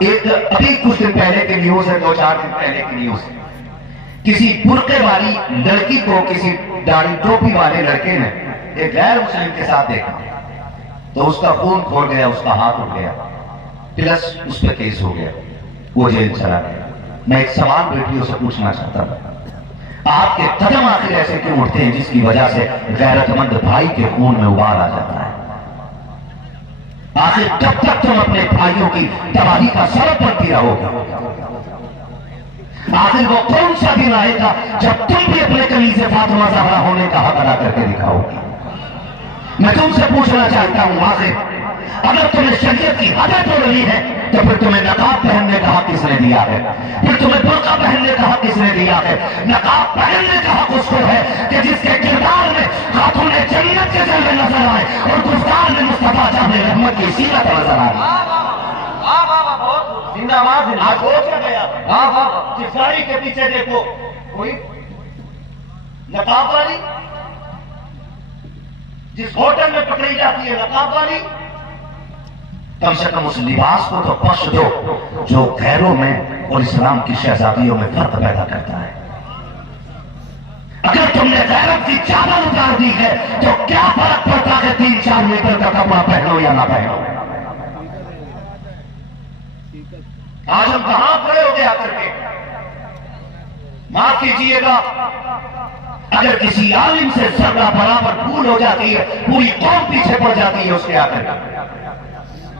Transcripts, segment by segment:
ایک ابھی کچھ دن پہلے کی نیوز ہے، 2-4 دن پہلے کی نیوز ہے، کسی برقعے والی لڑکی کو کسی داڑھی ٹوپی والے لڑکے نے ایک غیر مسلم کے ساتھ دیکھا تو اس کا خون کھول گیا، اس کا ہاتھ اٹھ گیا، پلس اس پہ کیس ہو گیا، وہ جیل چلا گیا۔ میں ایک سوال بیٹیوں سے پوچھنا چاہتا ہوں، آپ کے قدم آخر ایسے کیوں اٹھتے ہیں جس کی وجہ سے غیرت مند بھائی کے خون میں ابال آ جاتا ہے؟ آخر کب تک تم اپنے بھائیوں کی تباہی کا سبب بنتی رہو گے؟ آخر وہ کون سا دن آئے گا جب تم بھی اپنے کنیز فاطمہ زہرا ہونے کا حق ادا کر کے دکھاؤ گے؟ میں تم سے پوچھنا چاہتا ہوں، آخر اگر تمہیں شریعت کی حدیں توڑنی ہے تو پھر تمہیں نقاب پہننے کا حق کس نے دیا ہے؟ پھر تمہیں برقع پہننے کا حق کس نے دیا ہے؟ نقاب پہننے کا حق اس کو ہے کہ جس کے کردار میں خاتون جنت کے جلوے نظر آئے اور گفتار میں مصطفیٰ جان رحمت کی سیرت نظر آئے۔ زندہ باد آج ہو کیا گیا؟ جس گاڑی کے پیچھے دیکھو کوئی نقاب والی، جس ہوٹل میں پکڑی جاتی ہے نقاب والی، کم سے کم اس لباس کو تو بخش دو جو غیروں میں اور اسلام کی شہزادیوں میں فرق پیدا کرتا ہے۔ اگر تم نے غیرت کی چادر اتار دی ہے تو کیا فرق پڑتا ہے 3-4 میٹر کا کپڑا پہنو یا نہ پہنو؟ آج ہم کہاں کھڑے ہو گیا کر کے؟ معاف کیجیے گا، اگر کسی عالم سے ذرہ برابر بھول ہو جاتی ہے پوری قوم پیچھے پڑ جاتی ہے اس کے آخر کا۔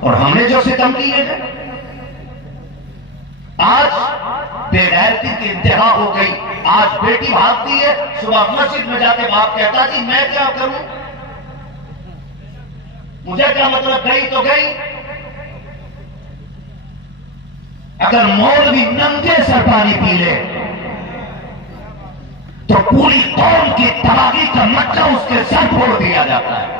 اور ہم نے جو ستم کیے ہیں، آج بے غیرتی کی انتہا ہو گئی۔ آج بیٹی بھاگتی ہے، صبح مسجد میں جا کے باپ کہتا جی میں کیا کروں، مجھے کیا مطلب، گئی تو گئی۔ اگر مولوی ننگے سر پانی پی لے تو پوری قوم کی تباہی کا مٹکا اس کے سر پھوڑ دیا جاتا ہے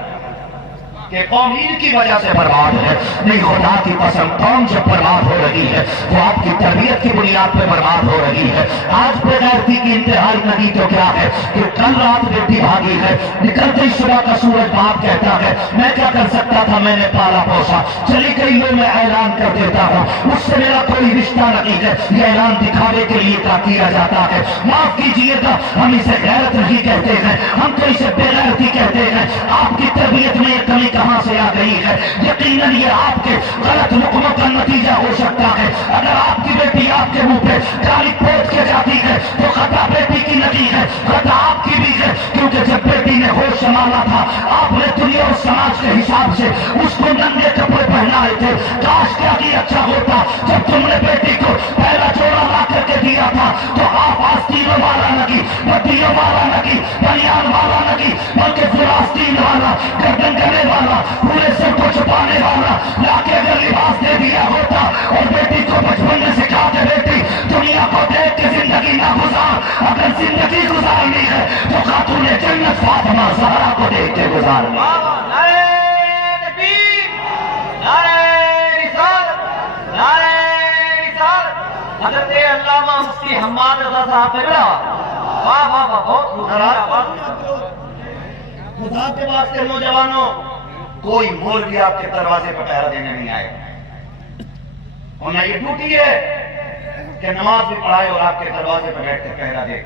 کہ قوم ان کی وجہ سے برباد ہے۔ نہیں، خدا کی قسم، قوم جب برباد ہو رہی ہے وہ آپ کی تربیت کی بنیاد پہ برباد ہو رہی ہے۔ آج بے غیرتی کی انتہائی ندی تو کیا ہے کہ کل رات بیٹی بھاگی ہے، نکلتے ہی صبح کا سورج باپ کہتا ہے میں کیا کر سکتا تھا، میں نے پالا پوسا، چلی گئی لو میں اعلان کر دیتا ہوں، اس سے میرا کوئی رشتہ نہیں ہے۔ یہ اعلان دکھاوے کے لیے کیا جاتا ہے۔ معاف کیجیے گا، ہم اسے غیرت نہیں کہتے ہیں، ہم تو اسے بے غیرتی کہتے ہیں۔ آپ کی تربیت میں یہ کمی کہاں سے آ گئی ہے؟ یقیناً یہ آپ کے غلط لقموں کا نتیجہ ہو سکتا ہے۔ اگر آپ کی بیٹی آپ کے منہ پہ گالی پوچھ کے جاتی ہے تو خطا بیٹی کی نہیں ہے، خطا آپ کی بھی ہے، کیونکہ جب بیٹی نے ہوش سنبھالا تھا آپ نے دنیا اور سماج کے حساب سے اس کو ننگے کپڑے پہنائے تھے۔ کاش کیا کہ اچھا ہوتا جب تم نے بیٹی کو پہلا جوڑا لا کر کے دیا تھا تو آپ آستینوں والا نگی، بتیوں والا نگی، بنیان والا نگی، بلکہ پورا آستین والا، گردن گلے والا، پورے سر کو چھپانے والا لا کے اگر لباس دے دیا ہوتا اور بیٹی کو بچپن میں سکھا کے بیٹی دنیا کو دیکھ کے زندگی نہ گزار، اگر زندگی گزارنی ہے تو خاتون جنت فاطمہ زہرا کو دیکھ کے گزارنی ہے۔ نعرہ تکبیر، نعرہ رسالت، نعرہ رسالت۔ حضرت علامہ مفتی حماد رضا صاحب بگڑا، واہ واہ واہ، بہت خوبصورت۔ خدا کے واسطے نوجوانوں، کوئی مولوی آپ کے دروازے پر پہرا دینے نہیں آئے، اور نہ یہ ڈیوٹی ہے کہ نماز بھی پڑھائے اور آپ کے دروازے پر بیٹھ کر پہرا دے۔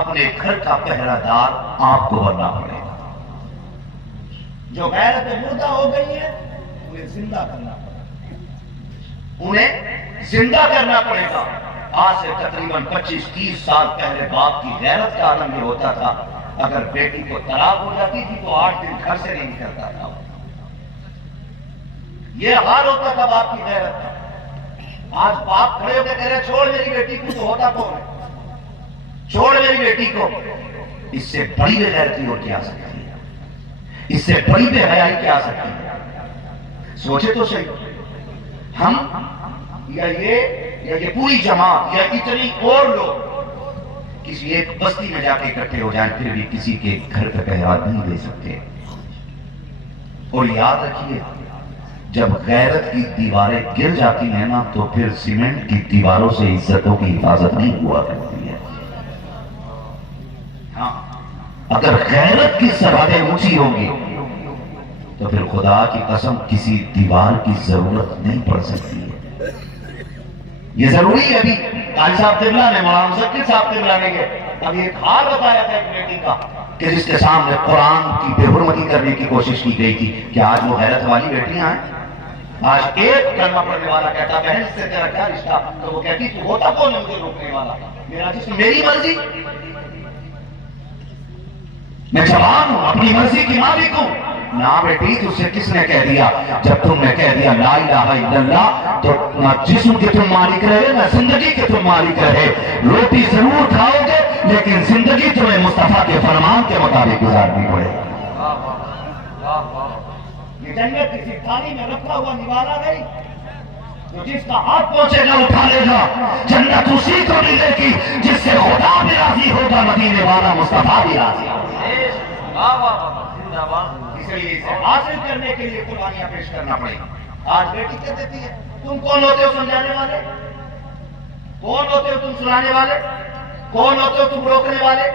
اپنے گھر کا پہرا دار آپ کو بننا پڑے گا۔ جو غیرت مردہ ہو گئی ہے انہیں زندہ کرنا پڑے گا، انہیں زندہ کرنا پڑے گا۔ آج سے تقریباً 25-30 سال پہلے باپ کی غیرت کا عالم یہ ہوتا تھا، اگر بیٹی کو طلاق ہو جاتی تھی تو 8 دن گھر سے نہیں نکلتا تھا۔ یہ حال ہوتا تھا باپ کی غیرت کا۔ آج باپ کھڑے ہو کے کہہ رہے چھوڑ میری بیٹی کو، تو ہوتا کون ہے؟ چھوڑ میری بیٹی کو۔ اس سے بڑی بے غیرتی اور کیا سکتی ہے؟ اس سے بڑی بے حیائی کیا سکتی ہے؟ سوچے تو صحیح، ہم یا یہ پوری جماعت یا اتنی اور لوگ کسی ایک بستی میں جا کے اکٹھے ہو جائیں پھر بھی کسی کے گھر پہ پہرا نہیں دے سکتے۔ اور یاد رکھیے، جب غیرت کی دیواریں گر جاتی ہیں نا تو پھر سیمنٹ کی دیواروں سے عزتوں کی حفاظت نہیں ہوا کرتی ہے۔ ہاں، اگر غیرت کی سرحدیں اونچی ہوں گی تو پھر خدا کی قسم کسی دیوار کی ضرورت نہیں پڑ سکتی ہے۔ یہ ضروری ہے ابھی قاری صاحب قبلہ نے مولانا مزکر صاحب قبلہ نے ابھی ایک حال بتایا تھا ایک بیٹی کا کہ جس کے سامنے قرآن کی بے حرمتی کرنے کی کوشش کی گئی تھی کہ آج وہ غیرت والی بیٹیاں ہیں. آج ایک کلمہ پڑھنے والا کہتا بہن سے تیرا کیا رشتہ, تو وہ کہتی تو ہوتا کون ہے مجھے روکنے والا, میرا جسم میری مرضی, میں جوان ہوں اپنی مرضی کی مالک ہوں. نہ بیٹی تجھ سے کس نے کہہ دیا, جب تم نے کہہ دیا لا الہ الا اللہ تو نہ جسم کے تم مالک رہے نہ زندگی کے تم مالک رہے. روٹی ضرور کھاؤ گے لیکن زندگی تمہیں مصطفیٰ کے فرمان کے مطابق گزارنی پڑے. یہ جنت کسی تھالی میں رکھا ہوا نوالا نہیں, تو جس کا ہاتھ پہنچے گا اٹھا لے گا. جنت اسی کو ملے گی جس سے خدا بھی راضی ہوگا, مدینے والا مصطفیٰ بھی راضی ہوگا. اس لیے اسے حاصل کرنے کے لیے قربانیاں پیش کرنا پڑے گا. آج بیٹی کہہ دیتی ہے تم کون ہوتے ہو سمجھانے والے, کون ہوتے ہو تم سنانے والے, کون ہوتے ہو تم روکنے والے,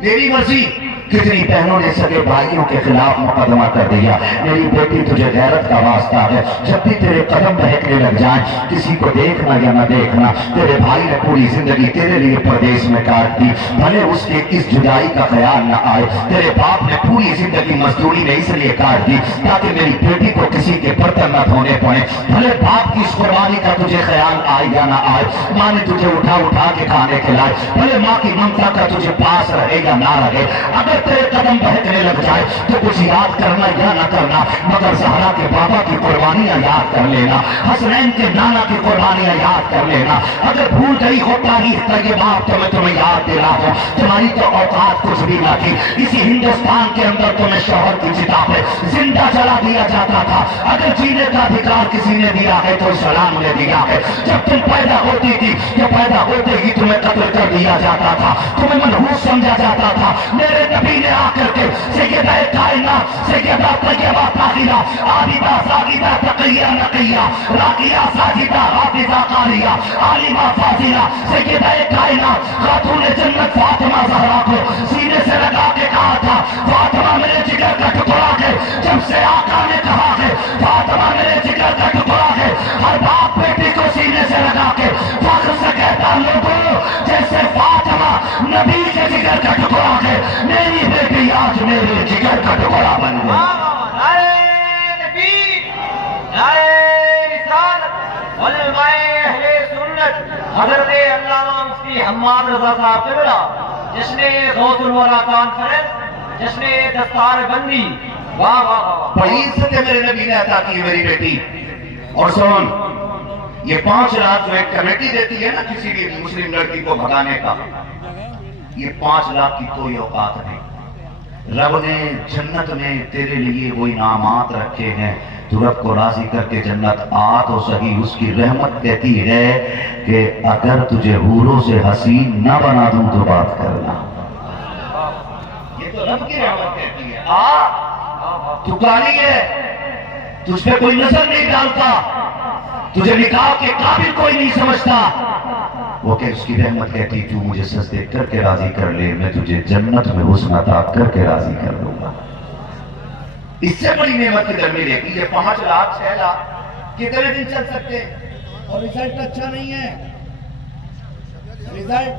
میری مرضی. کتنی بہنوں نے سگے بھائیوں کے خلاف مقدمہ کر دیا. میری بیٹی تجھے غیرت کا واسطہ ہے, جب بھی تیرے قدم بہکنے لگ جائیں کسی کو دیکھنا یا نہ دیکھنا. تیرے بھائی نے پوری زندگی تیرے لیے پردیس میں کاٹ دی, بھلے اس کے اس جدائی کا خیال نہ آئے. تیرے باپ نے پوری زندگی مزدوری میں اس لیے کاٹ دی تاکہ میری بیٹی کو کسی کے برتن نہ دھونے پڑے. بھلے باپ کی اس قربانی کا تجھے خیال آئے یا نہ آئے, ماں نے تجھے اٹھا اٹھا کے کھانے کھلائے. بھلے ماں کی ممتا کا تجھے پاس رہے یا نہ رہے, اگر تیرے قدم بہکنے لگ جائے تو کچھ یاد کرنا یا نہ کرنا, مگر زہرا کے بابا کی قربانیاں یاد کر لینا, حسنین کے نانا کی قربانیاں یاد کر لینا. اگر بھول گئی ہو تاریخ کا یہ بات تو میں تمہیں یاد دلا ہوں, تمہاری تو اوقات کچھ بھی نہ تھی. اسی ہندوستان کے اندر تمہیں شوہر کی چتا پہ زندہ جلا دیا جاتا تھا. اگر جینے کا ادھیکار کسی نے دیا ہے تو اسلام نے دیا ہے. جب تم پیدا ہوتی تھی تو پیدا ہوتے ہی تمہیں قتل کر دیا جاتا تھا, تمہیں منحوس سمجھا جاتا تھا. میرے نبی نے آ کر کے سیدہ کائنات سیدہ طیبہ طاہرہ عابدہ ساجدہ تقیہ نقیہ راکعہ ساجدہ حافظہ قاریہ عالمہ فاضلہ سیدہ کائنات خاتون جنت فاطمہ زہرا کو سینے سے لگا کے کہا تھا فاطمہ میرے جگر کا ٹکڑا ہے. جب سے آقا نے کہا ہے فاطمہ میرے جگر کا ٹکڑا ہے, ہر باپ بیٹی کو سینے سے لگا کے فخر سے کہتا لوگوں جیسے فاطمہ نبی کے جگر کا ٹکڑا ہے, میری بیٹی آج میرے جگر کا ٹکڑا بن گئی. نعرہ تکبیر, نعرہ رسالت, علماء اہل سنت حضرت علامہ مفتی حماد رضا صاحب قبلہ, جشن غوث الورا کانفرنس, جشن دستار بندی. واہ واہ واہ, بڑی عزت ہے میرے نبی نے عطا کی میری بیٹی. اور سن, یہ 5 لاکھ جو ایک کمیٹی دیتی ہے نا کسی بھی مسلم لڑکی کو بھگانے کا, یہ 5 لاکھ کی کوئی اوقات نہیں. رب نے جنت میں تیرے لیے وہ انعامات رکھے ہیں, تو رب کو راضی کر کے جنت آ تو صحیح. اس کی رحمت کہتی ہے کہ اگر تجھے حوروں سے حسین نہ بنا دوں تو بات کرنا. یہ تو رب کی رحمت کہتی ہے. تو کالی ہے, تجھ پہ کوئی نظر نہیں ڈالتا, تجھے نکاح کے قابل کوئی نہیں سمجھتا. وہ کہ اس کی رحمت کہتی تو مجھے سجدے کر کے راضی کر لے, میں تجھے جنت میں حسن عطا کر کے راضی کر دوں گا. اس سے بڑی نعمت کی در ملے گی. یہ 5 لاکھ 6 لاکھ کتنے دن چل سکتے ہیں, اور رزلٹ اچھا نہیں ہے, رزلٹ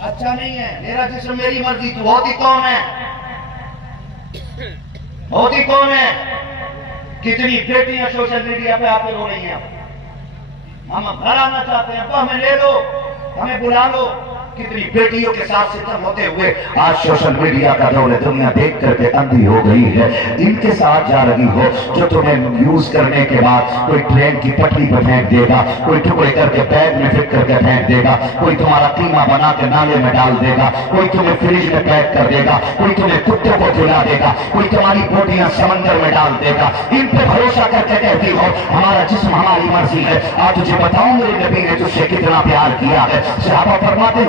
اچھا نہیں ہے. میرا جسم میری مرضی, تو ہوتی کون ہے, ہوتی کون ہے. کتنی بیٹیاں سوشل میڈیا پہ آتے رو رہی ہیں, ہم گھر آنا چاہتے ہیں, تو ہمیں لے لو, ہمیں بلا لو. کتنی بیٹیوں کے ساتھ ستم ہوتے ہوئے آج سوشل میڈیا کا دور ہے, دنیا دیکھ کر کے اندھی ہو گئی ہے. ان کے ساتھ جا رہی ہو جو تمہیں یوز کرنے کے بعد کوئی ٹرین کی پٹری پہ پھینک دے گا, کوئی ٹکڑے کر کے بیگ میں فٹ کر کے پھینک دے گا, کوئی تمہارا قیمہ بنا کے نالے میں ڈال دے گا, کوئی تمہیں فریج میں پیک کر دے گا, کوئی تمہیں کتوں کو کھلا دے گا, کوئی تمہاری بوٹیاں سمندر میں ڈال دے گا. ان پہ بھروسہ کر کے کہتی ہو ہمارا جسم ہماری مرضی ہے. آج تجھے بتاؤں میرے نبی نے تجھ سے کتنا پیار کیا ہے. صحابہ فرماتے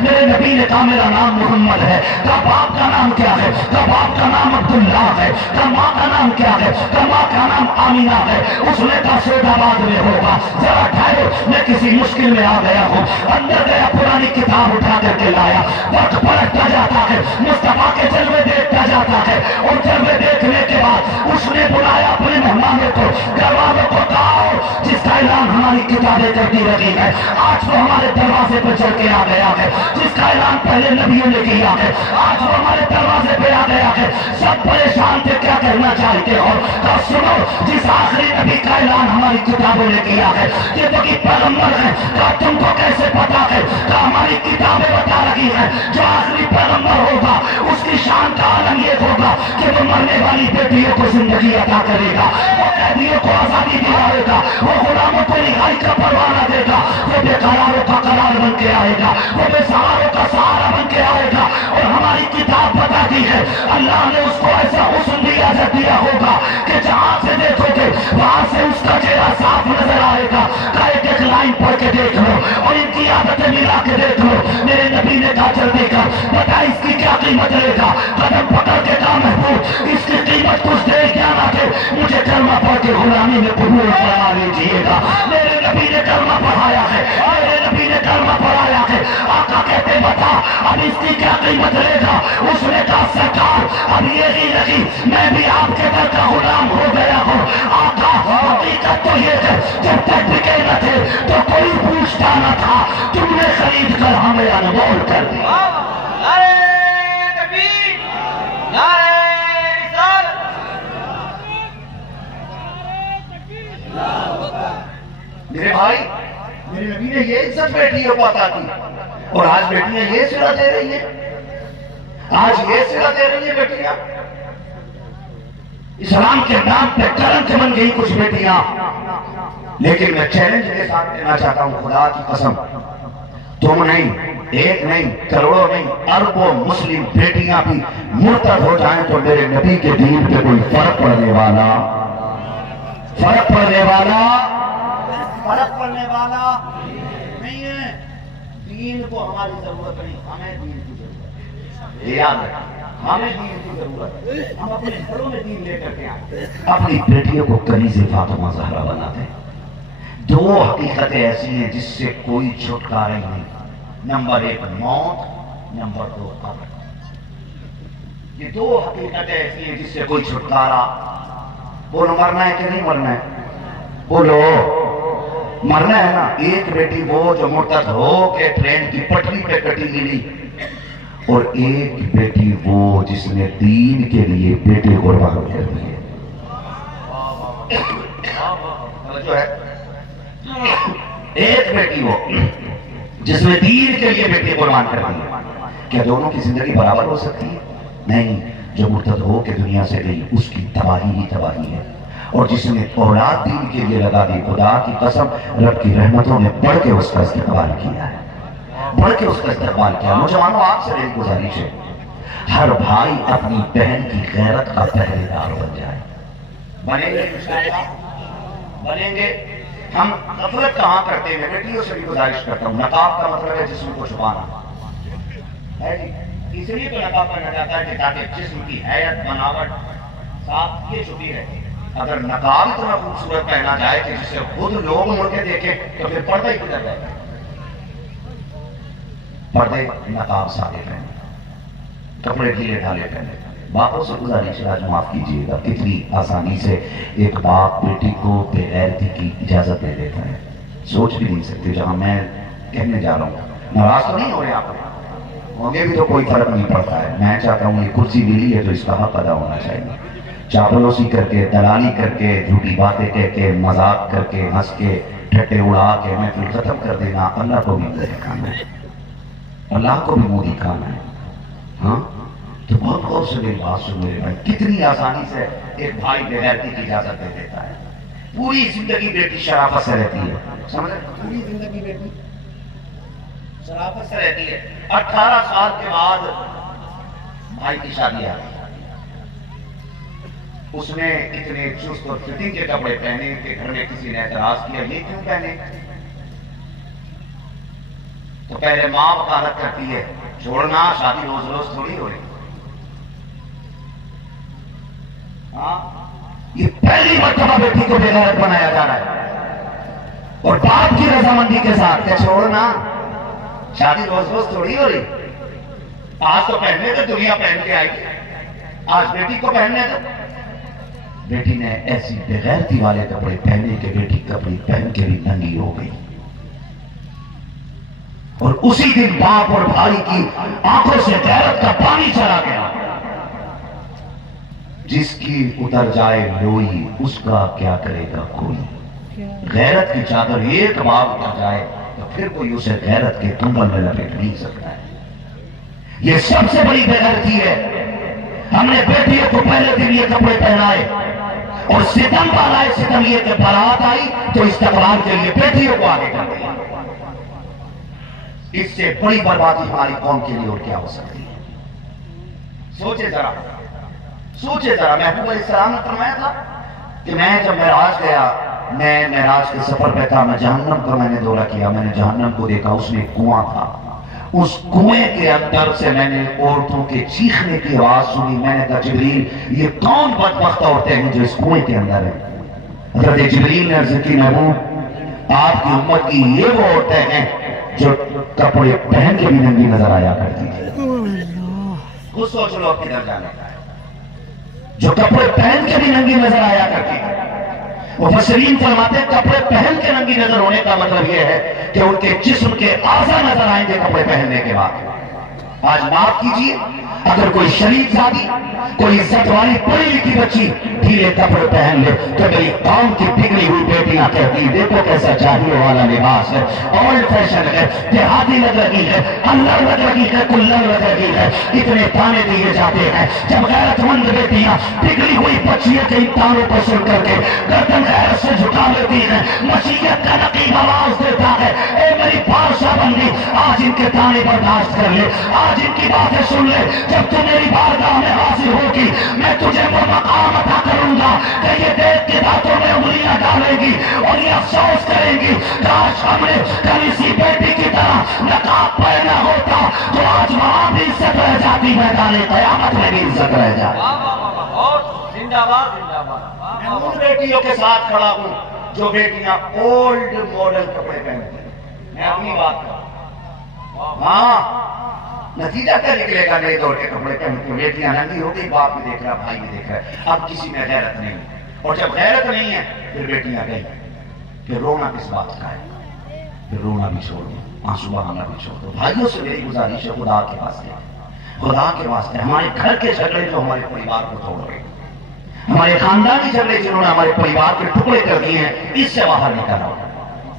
میرے نبی نے کہا میرا نام محمد ہے. کہا باپ کا نام کیا ہے؟ کہا باپ کا نام عبداللہ ہے. کہا ماں کا نام کیا ہے؟ کہا ماں کا نام آمینہ ہے. اس نے کہا سعود آباد میں ہوگا. ذرا ٹھہرو میں کسی مشکل میں آ گیا ہوں. اندر گیا پرانی کتاب اٹھا کر کے لایا. وقت پلٹتا جاتا ہے, مصطفیٰ کے جلوے دیکھتا جاتا ہے, اور جلوے دیکھنے کے بعد اس نے بلایا اپنے مہمانوں کو, گھر والوں کو کہا جس کا اعلان ہماری کتابیں کرتی رہی ہے آج وہ ہمارے دروازے پر چل کے آ گیا ہے. جس کا اعلان پہلے نبیوں نے کیا ہے آج وہ ہمارے دروازے پہ آ گیا ہے. سب پریشان تھے کیا کرنا چاہتے ہو؟ تو سنو, جس آخری نبی کا اعلان ہماری کتابوں نے کیا ہے یہ تو کہ پیغمبر ہے. کہا تم کو کیسے پتا ہے؟ کہا ہماری کتابیں بتا رہی ہیں جو آخری پیغمبر ہوگا اس کی شان کا عالم یہ ہوگا کہ وہ مرنے والی بیٹیوں کو زندگی عطا کرے گا, وہ قیدیوں کو آزادی دلائے گا, وہ غلاموں کو رہائی کا پروانہ دے گا, وہ بے قراروں کا قرار بن کے آئے گا, وہ بے سہاروں کا سہارا بن کے آئے گا. اور ہماری کتاب بتاتی ہے اللہ نے اس کو ایسا حسن بھی اجازت دیا ہوگا کہ جہاں سے دیکھو گے وہاں سے اس کا چہرہ صاف نظر آئے گا. ایک ایک لائن پڑھ کے دیکھ لو اور ان کی عادتیں ملا کے دیکھ لو. میرے نبی نے کہا جلدی کر بتا اس کی کیا قیمت لے گا. قدم پکڑ کے کہا محبوب اس کی قیمت کچھ دے کیا نہ دے مجھے کلمہ پڑھ کے غلامی میں قبول کرا لیجیے گا. میرے نبی نے کلمہ پڑھایا ہے, میرے نبی نے کلمہ پڑھایا ہے. آقا کہتے بتا اب اس کی کیا قیمت لے گا. اس نے کہا سرکار اب یہی نہیں میں بھی آپ کے در کا غلام ہو گیا ہوں. آقا حقیقت تو یہ ہے جب تک بکے نہ تھے تو کوئی پوچھتا نہ تھا, تم نے خرید کر ہمیں انمول کر دیا. نعرہ تکبیر, نعرہ رسالت. میرے بھائی میرے نبی نے یہ عزت بیٹیوں کو عطا کی اور آج بیٹیاں یہ صلہ دے رہی ہیں, آج یہ صلہ دے رہی ہیں بیٹیاں. اسلام کے نام پہ کلنک بن گئی کچھ بیٹیاں. لیکن میں چیلنج کے ساتھ دینا چاہتا ہوں خدا کی قسم تم نہیں, ایک نہیں, کروڑوں نہیں, اربوں مسلم بیٹیاں بھی مرتد ہو جائیں تو میرے نبی کے دین پہ کوئی فرق پڑنے والا نہیں ہے. دین کو ہماری ضرورت نہیں, ہمیں دین کی ضرورت ہے. یاد رکھیں ہمیں دین کی ضرورت ہے. ہم اپنے گھروں میں دین لے کر کے آئیں, اپنی بیٹیوں کو کنیز فاطمہ زہرا بنا دیں. دو حقیقتیں ایسی ہیں جس سے کوئی چھٹکارا ہی نہیں. نمبر 1 موت, نمبر 2 قبر. یہ دو حقیقتیں ایسی ہیں جس سے کوئی چھٹکارا. بولو مرنا ہے کہ نہیں مرنا ہے؟ بولو مرنا ہے نا. ایک بیٹی وہ جو مرتد ہو کے ٹرین کی پٹری پہ کٹی ملی, اور ایک بیٹی وہ جس نے دین کے لیے بیٹے قربان کر دیے. جو ہے ایک بیٹی وہ جس نے دین کے لیے بیٹے قربان کر دیے. کیا دونوں کی زندگی برابر ہو سکتی ہے؟ نہیں. جو مرتد ہو کے دنیا سے گئی اس کی تباہی ہی تباہی ہے, اور جس نے اولاد دین کے لیے لگا دی خدا کی قسم رب کی رحمتوں نے بڑھ کے اس کا استقبال کیا ہے, بڑھ کے اس کا استقبال کیا. نوجوانوں آپ سے میری گزارش ہے ہر بھائی اپنی بہن کی غیرت کا پہرے دار بن جائے. بنیں گے انشاءاللہ, بنیں گے. ہم غفلت کہاں کرتے ہیں؟ بیٹیوں سے بھی گزارش کرتا ہوں, نقاب کا مطلب ہے جسم کو چھپانا ہے جی. اس لیے تو نقاب پہنا جاتا ہے کہ تاکہ جسم کی حیت بناوٹ صاف یہ چھپی رہے. اگر نقاب اتنا خوبصورت پہنا جائے کہ جسے خود لوگ مڑ کے دیکھیں تو پھر پردہ ہی کدھر جائے گا. پردے نقاب سادے پہنے, کپڑے ڈھیلے ڈھالے پہنے. باپوں سے گزارش ہے آج معاف کیجیے گا, کتنی آسانی سے ایک باپ بیٹی کو بے غیرتی کی اجازت دے دیتا ہے. سوچ بھی نہیں سکتے. جہاں میں کہنے جا رہا ہوں ناراض تو نہیں ہو رہے آپ, مجھے بھی تو کوئی فرق نہیں پڑتا ہے. میں چاہتا ہوں یہ کرسی ملی ہے تو اس کا حق ادا ہونا چاہیے. چاپلوسی کر کے, دلالی کر کے, جھوٹی باتیں کہہ کے, مذاق کر کے, ہنس کے, ٹھٹے اڑا کے میں پھر ختم کر دینا, اللہ کو بھی منہ دکھانا ہے, اللہ کو بھی منہ دکھانا ہے. ہاں تو بہت غور سے میری بات سن میرے بھائی. کتنی آسانی سے ایک بھائی بے غیرتی کی اجازت دے دیتا ہے. پوری زندگی بیٹی شرافت سے رہتی ہے, سمجھ رہے؟ پوری زندگی بیٹی شرافت سے رہتی ہے. 18 سال کے بعد بھائی کی شادی آ گئی. اس نے اتنے چست اور فٹنگ کے کپڑے پہنے کہ گھر میں کسی نے اعتراض کیا یہ کیوں پہنے. تو پہلے ماں وکالت کرتی ہے، چھوڑنا شادی روز روز تھوڑی ہو رہی. ہاں یہ پہلی مرتبہ بیٹی کو بے غیرت بنایا جا رہا ہے، اور باپ کی رضامندی کے ساتھ کہ چھوڑنا شادی روز روز تھوڑی ہو رہی. آج تو پہننے تھے، دنیا پہن کے آئی، آج بیٹی کو پہننے تھے. بیٹی نے ایسی بغیرتی والے کپڑے پہنے کہ بیٹی کپڑے پہن کے بھی ننگی ہو گئی. اور اسی دن باپ اور بھائی کی آنکھوں سے غیرت کا پانی چلا گیا. جس کی اتر جائے لوئی اس کا کیا کرے گا کوئی. غیرت کی چادر ایک بار اتر جائے تو پھر کوئی اسے غیرت کے کنبل میں لپیٹ نہیں سکتا ہے. یہ سب سے بڑی بےغیرتی ہے. ہم نے بیٹیوں کو پہلے دن یہ کپڑے پہنائے اور ستم والا ہے. ستم یہ کہ بارات آئی تو استقبال کے لیے بیٹیوں کو آگے کر دیا. اس سے بڑی بربادی ہماری قوم کے لیے اور کیا ہو سکتی ہے. سوچے ذرا، سوچے ذرا. محبوب علیہ السلام نے فرمایا تھا کہ میں جب معراج گیا، میں معراج کے سفر پہ تھا، میں جہنم کا میں نے دورہ کیا. میں نے جہنم کو دیکھا، اس میں ایک کنواں تھا. اس کنویں کے اندر سے میں نے عورتوں کے چیخنے کی آواز سنی. میں نے کہا جبریل یہ کون بدبخت عورتیں ہیں جو اس کنویں کے اندر ہیں؟ حضرت جبریل نے عرض کی محبوب آپ کی امت کی یہ وہ عورتیں ہیں جو کپڑے پہن کے بھی ننگی نظر آیا کرتی تھی. خود سوچ لو اب کدھر جانے کا ہے. جو کپڑے پہن کے بھی ننگی نظر آیا کرتی تھی. مفسرین فرماتے ہیں کپڑے پہن کے ننگی نظر ہونے کا مطلب یہ ہے کہ ان کے جسم کے اعضاء نظر آئیں گے کپڑے پہننے کے بعد. آج معاف کیجیے، اگر کوئی شریف زادی، کوئی عزت والی پڑھی لکھی بچی ڈھیلے کپڑے پہن لے تو میری قوم کی بگڑی ہوئی بیٹیاں کہتی دیکھو کیسا جاہلیوں والا لباس ہے، اولڈ فیشن ہے، دیہاتی لگ رہی ہے، اندر لگ رہی ہے، کلر لگ رہی ہے. اتنے تانے دیے جاتے ہیں. جب غیرت مند بیٹیاں بگڑی ہوئی بچیوں کے ان تانوں کو سن کر کے گردن غیرت سے جھکا لیتی ہیں، مشیت کا نقیب آواز دیتا ہے اے میری بادشاہ بندی آج ان کے تانے برداشت کر لے، آج ان کی باتیں سن لے. جب تو میری بارگاہ میں حاضر ہوگی میں تجھے وہ مقام عطا کروں گا کہ یہ دیکھ کے دانتوں میں انگلیاں ڈالے گی اور یہ افسوس کرے گی کاش ہم نے کل اسی بیٹی کی طرح نقاب پہنا ہوتا تو آج وہاں بھی عزت رہ جاتی، میدان قیامت میں بھی عزت رہ جاتی. زندہ باد زندہ باد. میں ان بیٹیوں کے ساتھ کھڑا ہوں جو بیٹیاں اولڈ ماڈل کپڑے پہنتی ہیں. میں اپنی بات کروں. ہاں نتیجہ کیا نکلے گا؟ نئے دور کے کپڑے پہن کے بیٹیاں ننگی ہو گئی، باپ بھی دیکھ رہا، بھائی بھی دیکھ رہا ہے. اب کسی میں غیرت نہیں ہے. اور جب غیرت نہیں ہے پھر بیٹیاں گئی، پھر رونا کس بات کا ہے؟ پھر رونا بھی چھوڑ دو، آنسو بہانا بھی چھوڑ دو. بھائیوں سے میری گزارش ہے خدا کے واسطے، خدا کے واسطے ہمارے گھر کے جھگڑے جو ہمارے پریوار کو توڑ رہے ہیں، ہمارے خاندانی جھگڑے جنہوں نے ہمارے پریوار کے ٹکڑے کر دیے ہیں، اس سے باہر نکلنا.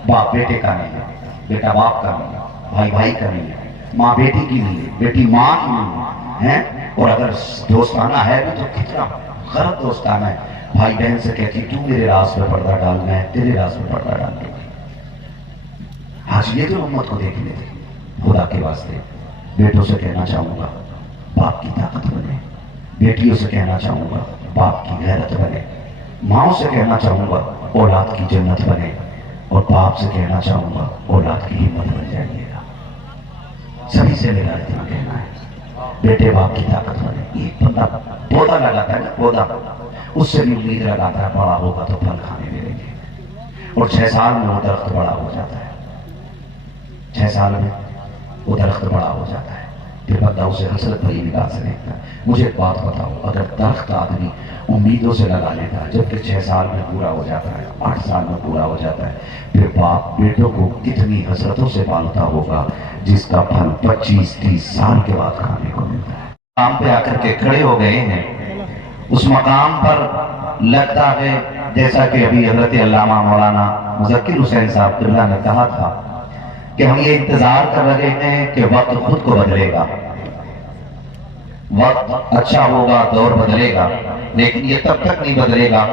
باپ بیٹے کا نہیں ہے، بیٹا باپ کا نہیں ہے، بھائی بھائی کا نہیں ہے، ماں بیٹی کی نہیں ہے، بیٹی ماں کی نہیں ہے. اور اگر دوستانہ ہے بھی تو کتنا غلط دوستانہ ہے. بھائی بہن سے کہتی تو میرے راز پہ پردہ ڈالنا ہے، تیرے راز پہ پردہ ڈالنا ہے. آج یہ تو امت کو دیکھنے تھے. خدا کے واسطے بیٹوں سے کہنا چاہوں گا باپ کی طاقت بنے، بیٹیوں سے کہنا چاہوں گا باپ کی غیرت بنے، ماؤں سے کہنا چاہوں گا اولاد کی جنت بنے، اور باپ سے کہنا چاہوں گا اولاد کی ہمت بن جائیے گا. سبھی سے میرا اتنا کہنا ہے بیٹے باپ کی طاقت بنے. ایک بندہ پودا لگاتا ہے نا، پودا اس سے بھی امید لگاتا ہے بڑا ہوگا تو پھل کھانے ملیں گے، اور 6 سال میں وہ درخت بڑا ہو جاتا ہے. 6 سال میں وہ درخت بڑا ہو جاتا ہے. پھر بندہ اسے حسرت بھری نگاہ سے دیکھتا ہے. مجھے ایک بات بتاؤ، اگر درخت آدمی امیدوں سے لگا لیتا ہے جب کہ 6 سال میں پورا ہو جاتا ہے، 8 سال میں پورا ہو جاتا ہے، پھر باپ بیٹوں کو کتنی حسرتوں سے پالتا ہوگا جس کا پھل 25-30 سال کے بعد کھانے کو ملتا ہے. مقام پہ آ کر کے کھڑے ہو گئے ہیں. اس مقام پر لگتا ہے جیسا کہ ابھی حضرت علامہ مولانا مذکر حسین صاحب قبلہ نے کہا تھا کہ ہم یہ انتظار کر رہے ہیں کہ وقت خود کو بدلے گا، وقت اچھا ہوگا، دور بدلے گا، لیکن یہ تب تک نہیں بدلے گا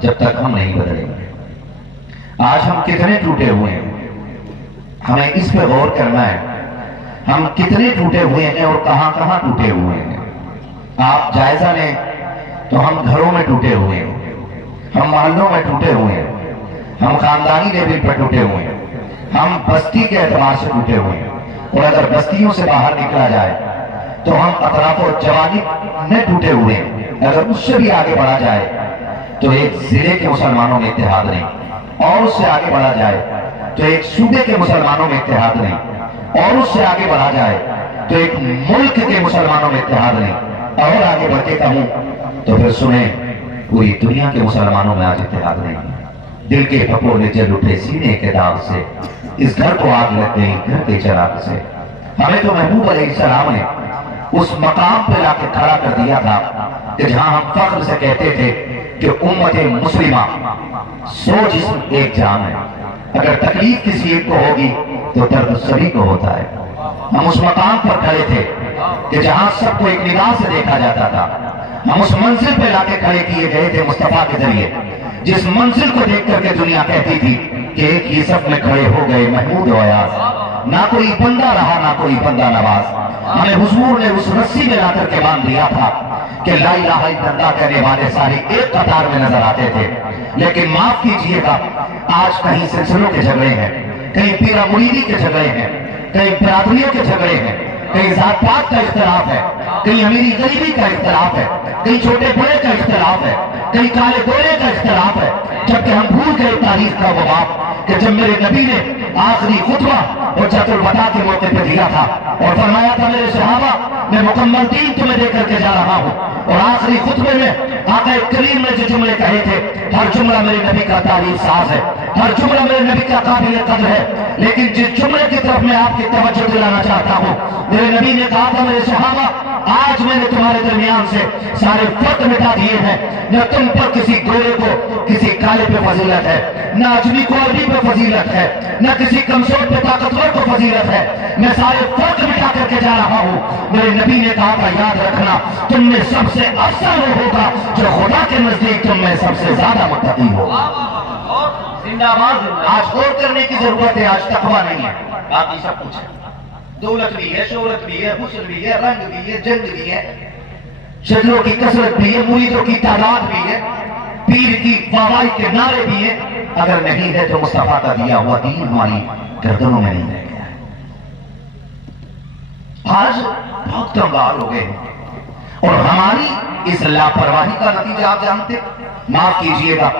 جب تک ہم نہیں بدلیں گے. آج ہم کتنے ٹوٹے ہوئے ہیں، ہمیں اس پہ غور کرنا ہے. ہم کتنے ٹوٹے ہوئے ہیں اور کہاں کہاں ٹوٹے ہوئے ہیں. آپ جائزہ لیں تو ہم گھروں میں ٹوٹے ہوئے ہیں، ہم محلوں میں ٹوٹے ہوئے ہیں، ہم خاندانی لیول پر ٹوٹے ہوئے ہیں، ہم بستی کے اعتبار سے ٹوٹے ہوئے ہیں، اور اگر بستیوں سے باہر نکلا جائے تو ہم اطراف و جوانب میں ٹوٹے ہوئے ہیں، اگر اس سے بھی آگے بڑھا جائے تو ایک ضلع کے مسلمانوں میں اتحاد نہیں، اور اس سے آگے بڑھا جائے تو ایک صوبے کے مسلمانوں میں اتحاد نہیں، اور اس سے آگے بڑھا جائے تو ایک ملک کے مسلمانوں میں اتحاد نہیں، اور آگے بڑھ کے کہوں تو پھر سنیں پوری دنیا کے مسلمانوں میں آج اتحاد نہیں۔ دل کے پھپھولے جل اٹھے سینے کے داغ سے، اس گھر کو آگ لگ گئی گھر کے چراغ سے۔ ہمیں تو محبوب علیہ السلام نے اس مقام پہ لا کے کھڑا کر دیا تھا کہ جہاں ہم فخر سے کہتے تھے کہ امت مسلمہ سو جسم ایک جان ہے، اگر تکلیف کسی ایک کو ہوگی تو درد سبھی کو ہوتا ہے۔ ہم اس مقام پر کھڑے تھے کہ جہاں سب کو ایک نگاہ سے دیکھا جاتا تھا، ہم اس منزل پہ لا کے کھڑے کیے گئے تھے مصطفیٰ کے ذریعے، جس منزل کو دیکھ کر کے دنیا کہتی تھی کہ ایک ہی صف میں کھڑے ہو گئے محمود و ایاز، نہ کوئی بندہ رہا نہ کوئی بندہ نواز۔ ہمیں حضور نے اس رسی میں لا کر کے باندھ دیا تھا کہ لا الہ الا اللہ کہنے والے سارے ایک قطار میں نظر آتے تھے، لیکن معاف کیجئے گا آج کہیں سلسلوں کے جھگڑے ہیں، کہیں پیرا مریدی کے جھگڑے ہیں، کہیں برادریوں کے جھگڑے ہیں، کہیں ذات پات کا اختلاف ہے، کہیں امیری غریبی کا اختلاف ہے، کہیں چھوٹے بڑے کا اختلاف ہے، کہیں کالے گورے کا اختلاف ہے، جبکہ ہم بھول گئے تاریخ کا وہ باب کہ جب میرے نبی نے آخری خطبہ حجۃ الوداع کے موقع پہ دیا تھا اور فرمایا تھا میرے صحابہ میں مکمل دین تمہیں دے کر کے جا رہا ہوں، اور آخری خطبے میں آقا کریم نے جو جملے کہے تھے ہر جملہ میرے نبی کا تعریف ساز ہے، ہر جملہ میرے نبی کا قابل قدر ہے، لیکن جس جملے کی طرف میں آپ کی توجہ دلانا چاہتا ہوں، میرے نبی نے کہا تھا میرے صحابہ آج میں نے تمہارے درمیان سے سارے فرق مٹا دیے ہیں، نہ تم پر کسی گورے کو کسی کالے پہ فضیلت ہے، نہ اجمی کو عربی پہ فضیلت ہے، نہ کسی کمزور پہ طاقتور کو فضیلت ہے، میں سارے فرق مٹا کر کے جا رہا ہوں۔ میرے نبی نے کہا تھا یاد رکھنا تم میں سب سے افضل وہ ہوگا جو خدا کے نزدیک تم میں سب سے زیادہ متقی ہوگا۔ آج غور کرنے کی ضرورت ہے، آج تقویٰ نہیں ہے، باقی سب کچھ ہے، دولت بھی ہے، شہرت بھی ہے، حسن بھی ہے، رنگ بھی ہے، جنگ بھی ہے، شجروں کی کثرت بھی ہے، مریدوں کی تعداد بھی ہے، پیر کی واوائی کے نعرے بھی ہیں، اگر نہیں ہے تو مصطفیٰ کا دیا ہوا دین ہماری گردنوں میں نہیں رہ گیا ہے۔ آج بہت کنگال ہو گئے ہیں اور ہماری اس لاپرواہی کا نتیجہ آپ جانتے، معاف کیجئے گا